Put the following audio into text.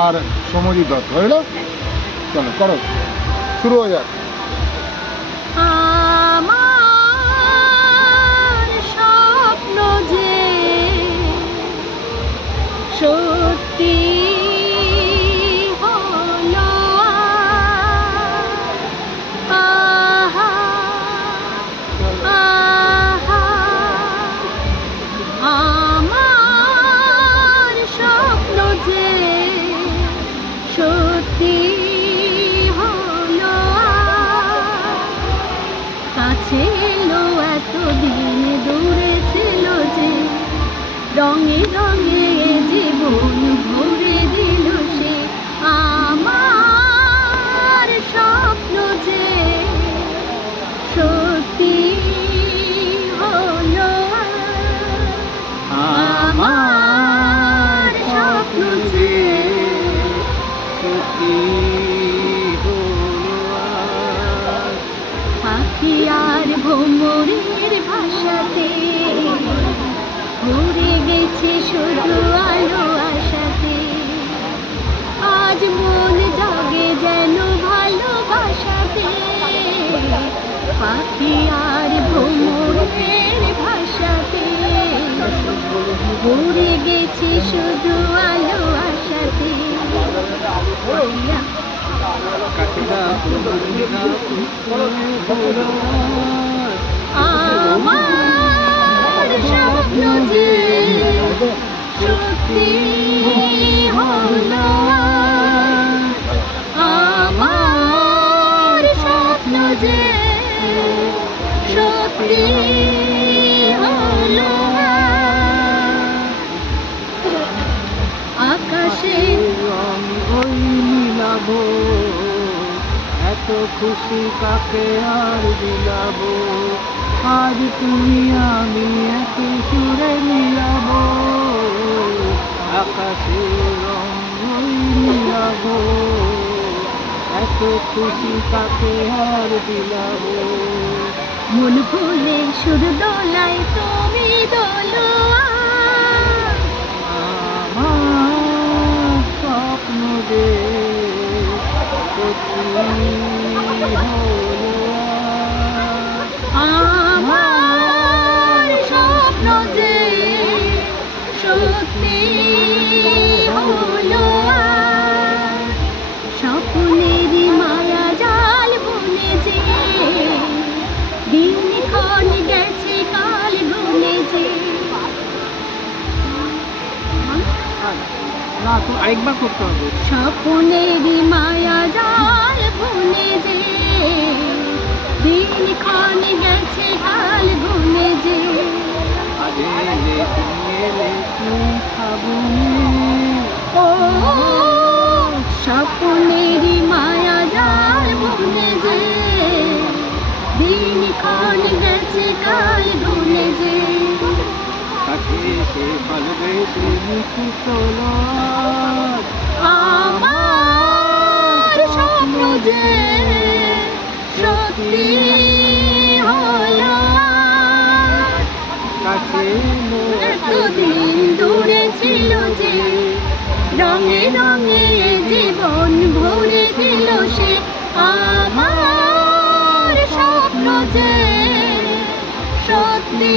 আর সমজিৎ দত্ত হইল। চলো করো, শুরু হয়ে যাক। আমার স্বপ্ন যে সত্যি হলো, আহা আহা, আমার স্বপ্ন যে সত্যি হলো, কাছে এলো এতদিন দূরে ছিল যে, রঙে রঙে জীবন ভরে দিল সে। আমার স্বপ্ন যে সত্যি হলো, আমার স্বপ্ন যে সত্যি হলো। পাখি আর ভ্রমরের ভাষাতে ভরে গেছে শুধু আলো আশাতে। আজ মন জাগে যেন ভালোবাসাতে, পাখি আর ভ্রমরের ভাষাতে ভরে গেছে শুধু আলো আশাতে। আমার স্বপ্ন যে সত্যি হলো, আমার স্বপ্ন যে সত্যি হলো। আকাশে রং ওই মিলাবো, এত খুশি কাকে আর বিলাবো। আজ তুমি আমি এক সুরে মিলাবো, আকাশে রং ওই মিলাবো, এত খুশি কাকে আর বিলাবো। মন ভুলে সুর দোলায় তুমি দোলোয়া, আমার স্বপ্ন যে সত্যি হলো। আমার স্বপ্ন যে সত্যি হলো। স্বপ্নের মায়া জাল বুনে যে, দিনক্ষণ গেছে কাল গুনে যে। না, তো আরেকবার করতে হবে। স্বপ্নের মায়া জাল বুনে যে, দিনক্ষণ গেছে কাল গুনে যে। আজ এলে তুমি এলে তুই খাবনে, ও স্বপ্নের মায়া জাল বুনে যে, দিনক্ষণ গেছে কাল গুনে যে। কাছে এসে ভালোবেসে মুখে তোলো। আমার স্বপ্ন যে সত্যি হলো, কাছে এলো এতদিন দূরে ছিল যে, রঙে রঙে জীবন ভরে দিল সে। আমার স্বপ্ন যে সত্যি